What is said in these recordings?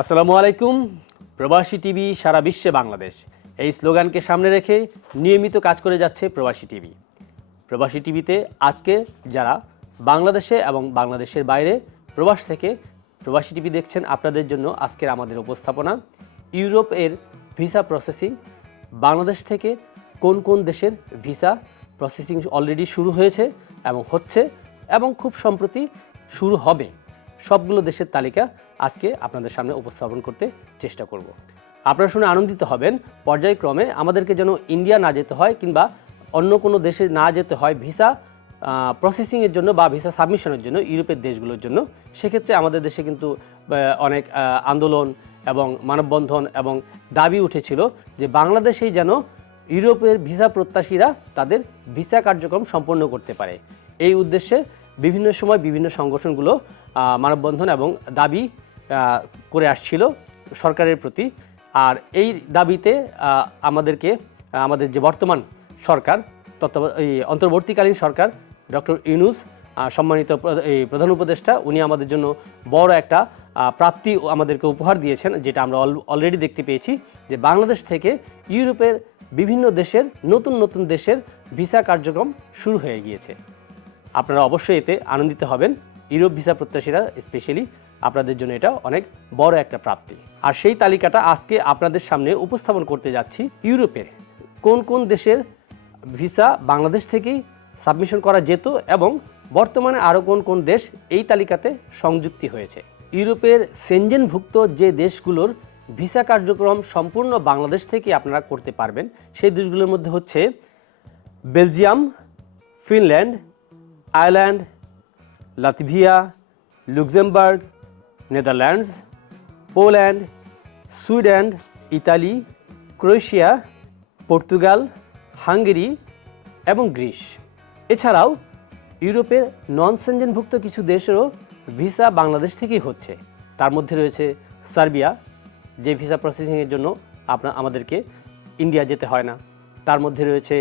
আসসালামু আলাইকুম। প্রবাসী টিভি সারা বিশ্বে বাংলাদেশ, এই স্লোগানকে সামনে রেখে নিয়মিত কাজ করে যাচ্ছে প্রবাসী টিভি। প্রবাসী টিভিতে আজকে যারা বাংলাদেশে এবং বাংলাদেশের বাইরে প্রবাস থেকে প্রবাসী টিভি দেখছেন, আপনাদের জন্য আজকের আমাদের উপস্থাপনা ইউরোপের ভিসা প্রসেসিং। বাংলাদেশ থেকে কোন কোন দেশের ভিসা প্রসেসিং অলরেডি শুরু হয়েছে এবং হচ্ছে এবং খুব সম্প্রতি শুরু হবে, সবগুলো দেশের তালিকা আজকে আপনাদের সামনে উপস্থাপন করতে চেষ্টা করব। আপনারা শুনে আনন্দিত হবেন। পর্যায়ক্রমে আমাদেরকে যেন ইন্ডিয়া না যেতে হয় কিংবা অন্য কোনো দেশে না যেতে হয় ভিসা প্রসেসিংয়ের জন্য বা ভিসা সাবমিশনের জন্য ইউরোপের দেশগুলোর জন্য। সেক্ষেত্রে আমাদের দেশে কিন্তু অনেক আন্দোলন এবং মানববন্ধন এবং দাবি উঠেছিল যে বাংলাদেশেই যেন ইউরোপের ভিসা প্রত্যাশীরা তাদের ভিসা কার্যক্রম সম্পন্ন করতে পারে। এই উদ্দেশ্যে বিভিন্ন সময় বিভিন্ন সংগঠনগুলো মানববন্ধন এবং দাবি করে আসছিল সরকারের প্রতি। আর এই দাবিতে আমাদের যে বর্তমান সরকার অন্তর্বর্তীকালীন সরকার ডক্টর ইউনূস সম্মানিত প্রধান উপদেষ্টা, উনি আমাদের জন্য বড় একটা প্রাপ্তি আমাদেরকে উপহার দিয়েছেন, যেটা আমরা অলরেডি দেখতে পেয়েছি যে বাংলাদেশ থেকে ইউরোপের বিভিন্ন দেশের নতুন নতুন দেশের ভিসা কার্যক্রম শুরু হয়ে গিয়েছে। আপনারা অবশ্যই এতে আনন্দিত হবেন। ইউরোপ ভিসা প্রত্যাশীরা স্পেশালি আপনাদের জন্য এটা অনেক বড় একটা প্রাপ্তি। আর সেই তালিকাটা আজকে আপনাদের সামনে উপস্থাপন করতে যাচ্ছি। ইউরোপের কোন কোন দেশের ভিসা বাংলাদেশ থেকেই সাবমিশন করা যেত এবং বর্তমানে আরও কোন কোন দেশ এই তালিকাতে সংযুক্তি হয়েছে। ইউরোপের সেনজেনভুক্ত যে দেশগুলোর ভিসা কার্যক্রম সম্পূর্ণ বাংলাদেশ থেকে আপনারা করতে পারবেন, সেই দেশগুলোর মধ্যে হচ্ছে Belgium, Finland, Ireland, Latvia, Luxembourg, Netherlands, Poland, Sweden, Italy, Croatia, Portugal, Hungary এবং গ্রিস। এছাড়াও ইউরোপের নন সেনজেনভুক্ত কিছু দেশেরও ভিসা বাংলাদেশ থেকেই হচ্ছে। তার মধ্যে রয়েছে সার্বিয়া, যে ভিসা প্রসেসিংয়ের জন্য আমাদেরকে ইন্ডিয়া যেতে হয় না। তার মধ্যে রয়েছে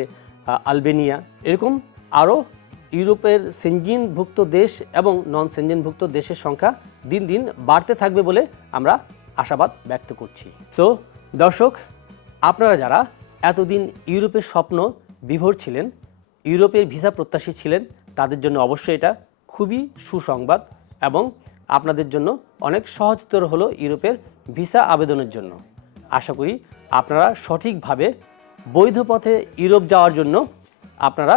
আলবেনিয়া। এরকম আরও ইউরোপের সেনজেনভুক্ত দেশ এবং নন সেনজেনভুক্ত দেশের সংখ্যা দিন দিন বাড়তে থাকবে বলে আমরা আশাবাদ ব্যক্ত করছি। সো দর্শক, আপনারা যারা এতদিন ইউরোপের স্বপ্ন বিভোর ছিলেন, ইউরোপের ভিসা প্রত্যাশী ছিলেন, তাদের জন্য অবশ্যই এটা খুবই সুসংবাদ এবং আপনাদের জন্য অনেক সহজতর হলো ইউরোপের ভিসা আবেদনের জন্য। আশা করি আপনারা সঠিকভাবে বৈধ পথে ইউরোপ যাওয়ার জন্য আপনারা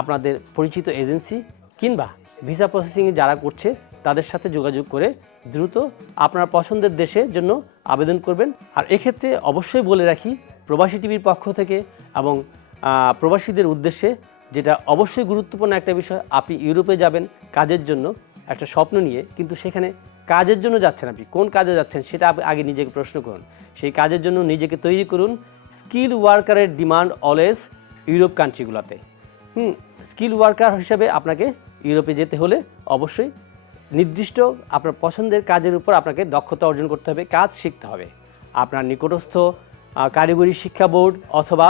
আপনাদের পরিচিত এজেন্সি কিংবা ভিসা প্রসেসিংয়ে যারা করছে তাদের সাথে যোগাযোগ করে দ্রুত আপনার পছন্দের দেশের জন্য আবেদন করবেন। আর এক্ষেত্রে অবশ্যই বলে রাখি, প্রবাসী টিভির পক্ষ থেকে এবং প্রবাসীদের উদ্দেশ্যে যেটা অবশ্যই গুরুত্বপূর্ণ একটা বিষয়, আপনি ইউরোপে যাবেন কাজের জন্য একটা স্বপ্ন নিয়ে, কিন্তু সেখানে কাজের জন্য যাচ্ছেন, আপনি কোন কাজে যাচ্ছেন সেটা আপনি আগে নিজেকে প্রশ্ন করুন। সেই কাজের জন্য নিজেকে তৈরি করুন। স্কিল ওয়ার্কারের ডিমান্ড অলওয়েজ ইউরোপ কান্ট্রিগুলোতে। স্কিল ওয়ার্কার হিসেবে আপনাকে ইউরোপে যেতে হলে অবশ্যই নির্দিষ্ট আপনার পছন্দের কাজের উপর আপনাকে দক্ষতা অর্জন করতে হবে, কাজ শিখতে হবে। আপনার নিকটস্থ কারিগরি শিক্ষা বোর্ড অথবা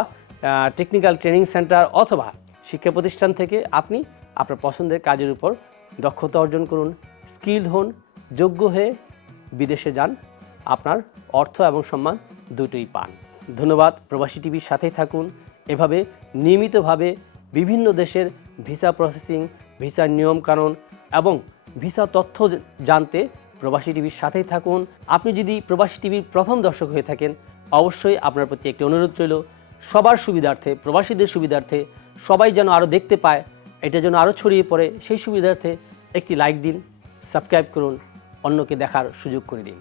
টেকনিক্যাল ট্রেনিং সেন্টার অথবা শিক্ষা প্রতিষ্ঠান থেকে আপনি আপনার পছন্দের কাজের উপর দক্ষতা অর্জন করুন, স্কিল হন, যোগ্য হয়ে বিদেশে যান, আপনার অর্থ এবং সম্মান দুটোই পান। ধন্যবাদ। প্রবাসী টিভির সাথেই থাকুন। এভাবে নিয়মিতভাবে বিভিন্ন দেশের ভিসা প্রসেসিং, ভিসার নিয়মকানুন এবং ভিসা তথ্য জানতে প্রবাসী টিভির সাথেই থাকুন। আপনি যদি প্রবাসী টিভির প্রথম দর্শক হয়ে থাকেন, অবশ্যই আপনার প্রতি একটি অনুরোধ রইল, সবার সুবিধার্থে, প্রবাসীদের সুবিধার্থে, সবাই যেন আরও দেখতে পায়, এটা যেন আরও ছড়িয়ে পড়ে, সেই সুবিধার্থে একটি লাইক দিন, সাবস্ক্রাইব করুন, অন্যকে দেখার সুযোগ করে দিন।